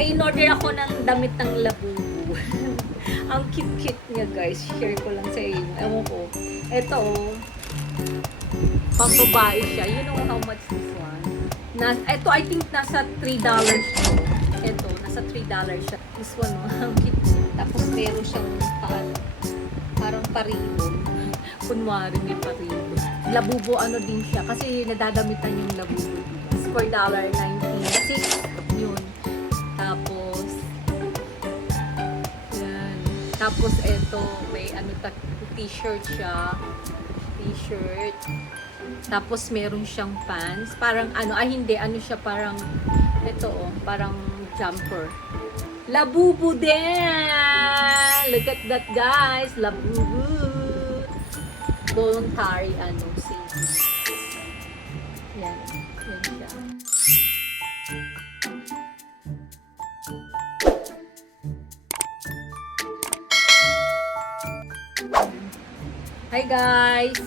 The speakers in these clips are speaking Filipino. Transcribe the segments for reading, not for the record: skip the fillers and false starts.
May in-order ako ng damit ng Labubu. Ang cute-cute niya, guys. Share ko lang sa inyo. Ewan ko. Ito, oh. Pambabae siya. You know how much this one? Ito, I think nasa $3 siya. Ito, nasa $3 siya. This one, oh. Ang cute. Tapos meron siyang parang paribon. Kunwari may paribon. Labubu ano din siya. Kasi nadadamitan yung Labubu. It's $4.96. Yun. Tapos, yan. Tapos, eto, may t-shirt siya. T-shirt. Tapos, meron siyang pants. Parang, hindi, siya, parang, eto, oh, parang jumper. Labubu din! Look at that, guys! Labubu! Voluntary, savings. Yan. Yan siya. Hi guys!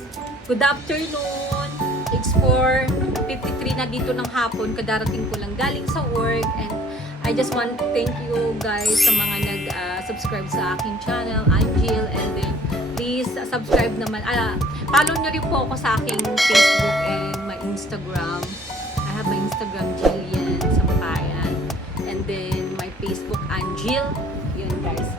Good afternoon! It's 4:53 na dito ng hapon. Kadarating ko lang galing sa work and I just want to thank you guys sa mga nag-subscribe sa aking channel. I'm Jill and then please subscribe naman. Follow nyo rin po ako sa aking Facebook and my Instagram. I have my Instagram, Jillian Sampayan. And then my Facebook, Angel. Yun guys.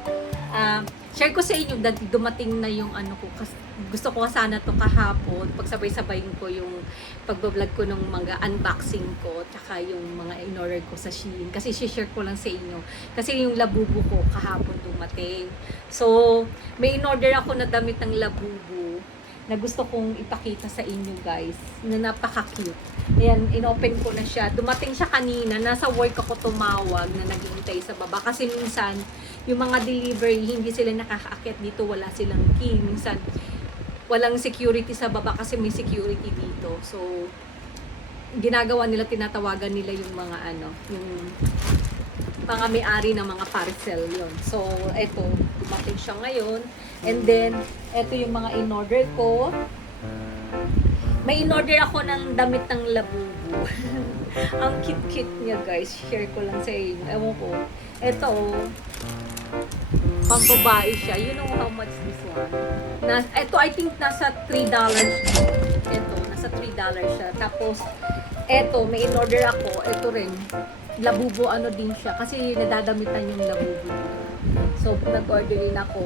Share ko sa inyo dahil dumating na yung ko. Gusto ko sana to kahapon. Pagsabay-sabayin ko yung pagbablog ko ng mga unboxing ko. Tsaka yung mga in-order ko sa Shein. Kasi share ko lang sa inyo. Kasi yung Labubu ko kahapon dumating. So, may in-order ako na damit ng Labubu na gusto kong ipakita sa inyo guys. Na napaka-cute. Ayan, in-open ko na siya. Dumating siya kanina. Nasa work ako tumawag na naghihintay sa baba. Kasi minsan, yung mga delivery, hindi sila nakakaakyat dito. Wala silang key. Minsan, walang security sa baba kasi may security dito. So, ginagawa nila, tinatawagan nila yung mga yung mga may-ari ng mga parcel yon. So, eto, dumating siya ngayon. And then, eto yung mga in-order ko. May in-order ako ng damit ng Labubu. Ang cute-cute niya, guys. Share ko lang sa inyo. Ewan ko. Eto, pambabae siya. You know how much this one? Ito, I think nasa $3 siya. Ito, nasa $3 siya. Tapos, eto, may in-order ako. Ito rin. Labubu din siya. Kasi nadadamitan yung Labubu. So, nag-order din ako.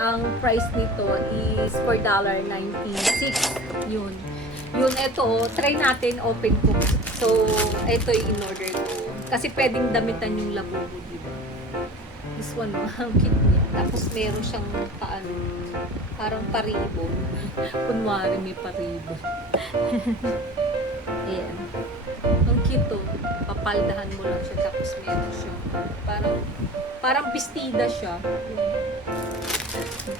Ang price nito is $4.96. Yun. Yun, ito. Try natin. Open ko. So, ito yung in-order ko. Kasi pwedeng damitan yung Labubu dito. This one, ang cute niya. Tapos meron siyang parang paribon. Kunwari may paribon. Ayan. Ang cute to. Papaldahan mo lang siya. Tapos meron siyang parang bestida siya.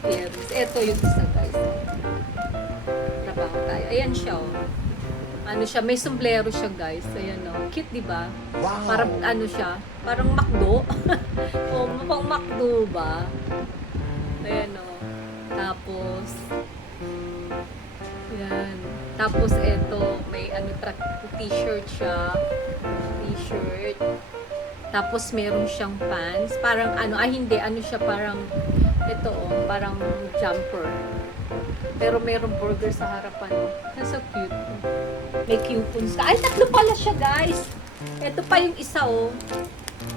Yes. Ito yung isa guys. Trabaho tayo. Ayan siya oh. Siya, may sombrero siya guys. Ayan oh. Cute diba? Wow. Parang siya, parang McDo. Oh, pang McDo ba? Ayan oh. Tapos yan. Tapos eto, may t-shirt siya. T-shirt. Tapos meron siyang pants. Parang hindi, siya parang ito oh, parang jumper. Pero merong burger sa harapan. That's so cute. May coupons ka. Ay, tatlo pala siya, guys. Ito pa yung isa, oh.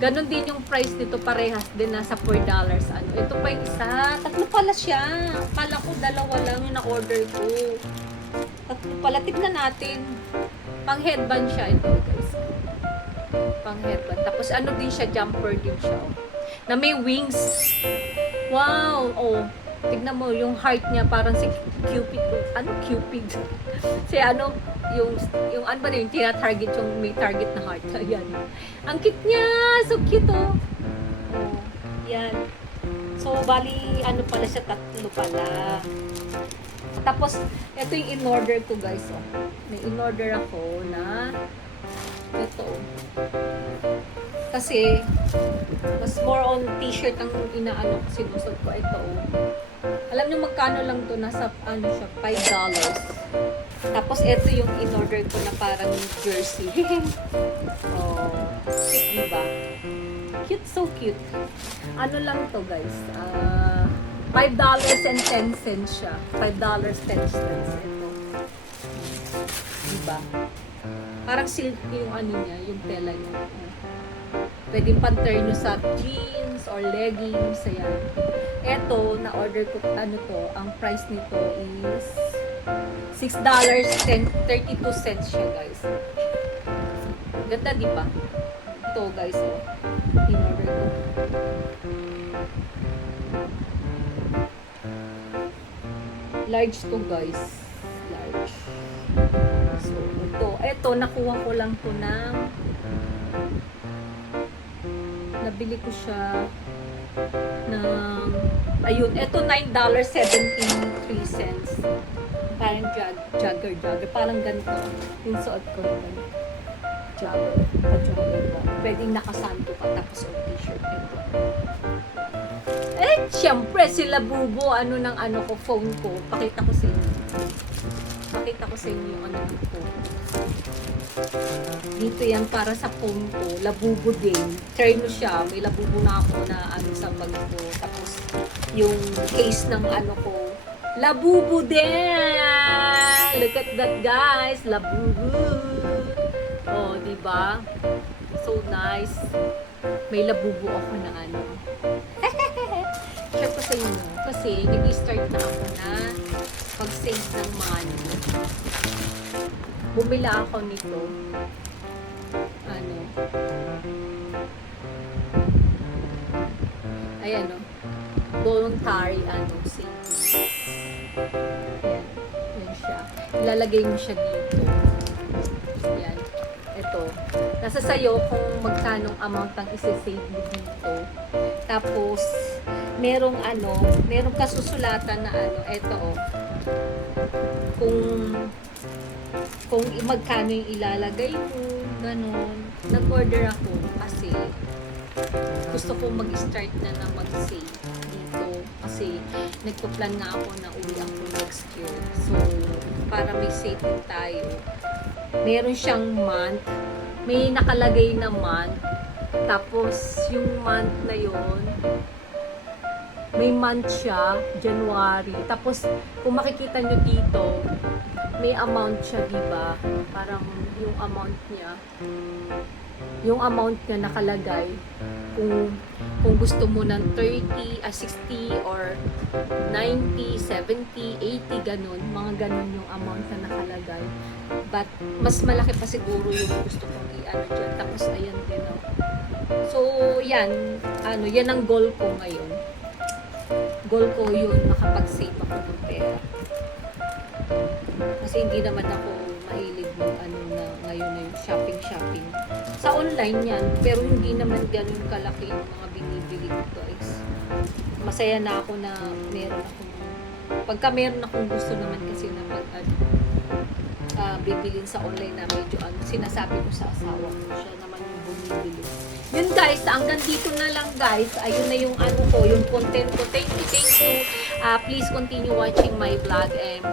Ganon din yung price nito. Parehas din. Nasa $4. Ito pa yung isa. Tatlo pala siya. Kala ko dalawa lang yung na-order ko. Tatlo pala. Tignan natin. Pang headband siya. Ito, guys. Pang headband. Tapos din siya. Jumper din siya, oh. Na may wings. Wow! Oh. Tignan mo, yung heart niya parang si Cupid. Cupid? Si yung ba rin, tina-target yung may target na heart. Ayan. Ang cute niya! So cute oh! Oh, yan. So, bali, pala siya, tatlo pala. Tapos, ito yung in-order ko guys. Oh. May in-order ako na ito. Kasi, mas more on t-shirt ang sinusot ko. Ito oh. Alam niyo magkano lang to, nasa siya, $5. Tapos ito yung in-order ko na parang jersey. Oh, cute diba? Cute, so cute. Ano lang to guys, $5.10 siya. $5.10 ito. Diba? Parang silk yung ano niya, yung tela niya. Pwedeng pan-turn nyo sa jeans or leggings, ayan. Eto, na-order ko, ano to, ang price nito is $6.32 siya guys. Ganda, di ba? Ito guys, oh. In-order ko. Large to guys. Large. So, ito, nakuha ko lang to ng nabili ko siya ng ayun, ito $9.73. Parang jogger. Parang ganito. Yung suot ko naman. Jogger. Pwedeng nakasando ka tapos o t-shirt. Ito. Eh, syempre, sila bubo, ano ng ano ko, phone ko. Pakita ko sa inyo. Yung ano ng phone. Dito yan para sa phone ko. Labubo din. Terno siya. May labubo na ako na ano sa bag ko. Tapos, yung case ng ano ko. Labubo din! Look at that, guys. Labubo. Oh, diba? So nice. May labubo ako na ano. Share ko sa inyo. Kasi, nag-start na ako na pag-save ng money. Bumila ako nito. Ano? Ayan, no? Voluntary, ano, saving. Ayan. Yan siya. Ilalagay mo siya dito. Ayan. Ito. Nasa sayo kung magkanong amount ang isi-save mo dito. Tapos, merong kasusulatan na ano, ito, oh. Kung magkano yung ilalagay mo, ganun. Nag-order ako kasi gusto ko mag-start na mag-save dito kasi nagpo-plan nga ako na uwi ako next year. So, para may saving tayo. Meron siyang month, may nakalagay na month, tapos yung month na yon may month siya, January. Tapos, kung makikita nyo dito, may amount siya, diba? Parang yung amount niya nakalagay. Kung gusto mo ng 30, 60, or 90, 70, 80, ganun. Mga ganun yung amount na nakalagay. But, mas malaki pa siguro yung gusto kong i-ano dyan. Tapos, ayan din, oh. So, yan. Yan ang goal ko ngayon. Goal ko yun, makapag-save ako ng pera. Kasi hindi naman ako mahilig ng na ngayon na yung shopping. Sa online yan, pero hindi naman ganun kalaki yung mga binibili ko guys. Masaya na ako na pagka meron akong gusto naman kasi na bibilin sa online na medyo sinasabi ko sa asawa ko, siya naman yung bumibili. Yun guys, hanggang dito na lang guys. Ayun na yung yung content ko. Thank you. Please continue watching my vlog and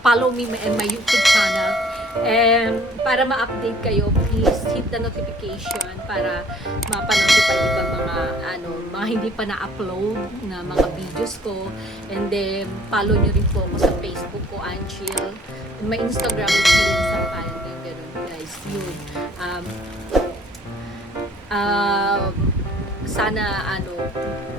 follow me and my YouTube channel. And para ma-update kayo, please hit the notification para mapanotify ibang mga hindi pa na-upload na mga videos ko. And then, follow nyo rin po ako sa Facebook ko, Anchil. And my Instagram, Chilin Sampalan. Ganun guys. Yun. Sana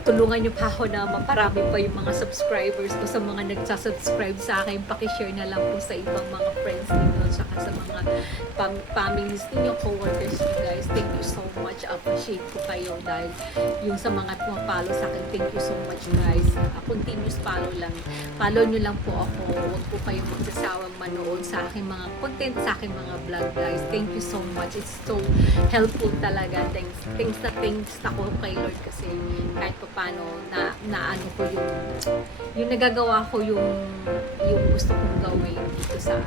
tulungan nyo pa ako na maparami pa yung mga subscribers ko. Sa mga nagsasubscribe sa akin, pakishare na lang po sa ibang mga friends ninyo, saka sa mga families ninyo, co-workers nyo guys. Thank you so much. Appreciate ko kayo dahil yung sa mga pumapalo sa akin, thank you so much guys. Continuous follow lang. Follow nyo lang po ako. Huwag po kayong magsasawang manood sa aking mga content, sa aking mga vlog guys. Thank you so much. It's so helpful talaga. Thanks ako kay Lord kasi kahit pa paano naano ko yung nagagawa ko yung gusto kong gawin dito sa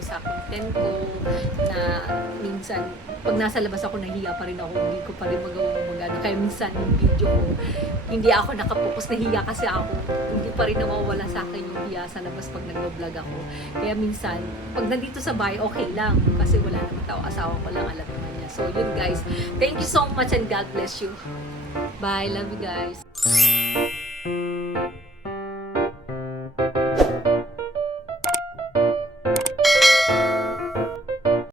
sa content ko na minsan pag nasa labas ako nahiya pa rin ako, hindi ko pa rin magawa kaya minsan yung video ko hindi ako nakapokus, nahiya kasi ako, hindi pa rin nawawala sa akin yung hiya sa labas pag nag-vlog ako. Kaya minsan pag nandito sa bahay okay lang kasi wala naman tao, asawa ko lang, alam naman niya. So yun guys, thank you so much and God bless you. Bye. Love you guys.